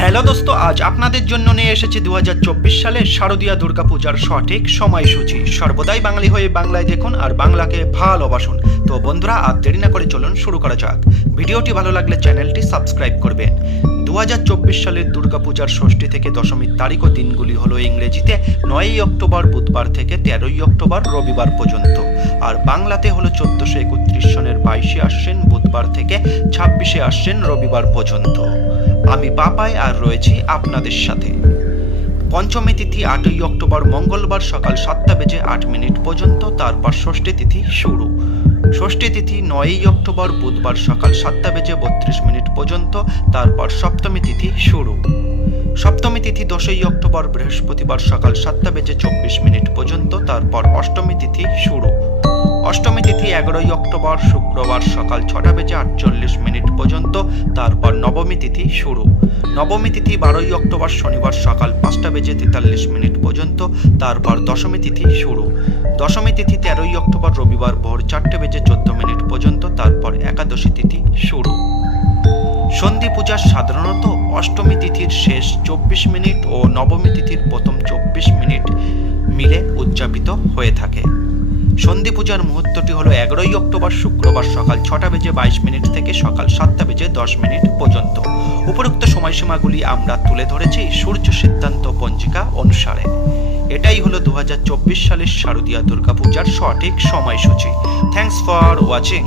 Hello দোস্ত, আজ আপনাদের জন্য নিয়ে এসেছি 2024 সালের শারদীয়া দুর্গাপূজার সঠিক সময়সূচি। সর্বদাই বাঙালি হয়ে বাংলায় দেখুন আর বাংলাকে ভালোবাসুন। তো বন্ধুরা, আর দেরি না করে চলুন শুরু করা যাক। ভিডিওটি ভালো লাগলে চ্যানেলটি সাবস্ক্রাইব করবেন। 2024 সালের দুর্গাপূজার ষষ্ঠী থেকে দশমীর তারিখ ও দিনগুলি হলো ইংরেজিতে 9ই অক্টোবর বুধবার থেকে 13ই অক্টোবর রবিবার পর্যন্ত, আর বাংলাতে হলো 1431 সনের 22শে আশ্বিন বুধবার থেকে 26শে আশ্বিন রবিবার পর্যন্ত। আমি পাপাই আর রয়েছি আপনাদের সাথে। পঞ্চমী তিথি 8ই অক্টোবর মঙ্গলবার সকাল 7:08 পর্যন্ত, তারপর ষষ্ঠী তিথি শুরু। ষষ্ঠী তিথি 9ই অক্টোবর বুধবার সকাল 7:32 পর্যন্ত, তারপর সপ্তমী তিথি শুরু। সপ্তমী তিথি 10ই অক্টোবর বৃহস্পতিবার সকাল 7:24 পর্যন্ত, তারপর অষ্টমী তিথি শুরু। অষ্টমী তিথি 11ই অক্টোবর শুক্রবার সকাল 6:48 পর্যন্ত, তারপর নবমী তিথি শুরু। নবমী তিথি 12ই অক্টোবর শনিবার সকাল 5:43 পর্যন্ত, তারপর দশমী তিথি শুরু। দশমী তিথি 13ই অক্টোবর রবিবার ভোর 4:14 পর্যন্ত, তারপর একাদশী তিথি শুরু। সন্ধি পূজা সাধারণত অষ্টমী তিথির শেষ 24 মিনিট ও নবমী তিথির প্রথম 24 মিনিট মিলে উদযাপিত হয়ে থাকে। সন্ধি পূজার মুহূর্তটি হলো 11ই অক্টোবর শুক্রবার সকাল 6:22 থেকে সকাল 7:10 পর্যন্ত। উপরোক্ত সময়সীমাগুলি আমরা তুলে ধরেছি সূর্য সিদ্ধান্ত পঞ্জিকা অনুসারে। এটাই হলো 2024 সালের শারদীয়া দুর্গাপূজার সঠিক সময়সূচি। Thanks for watching.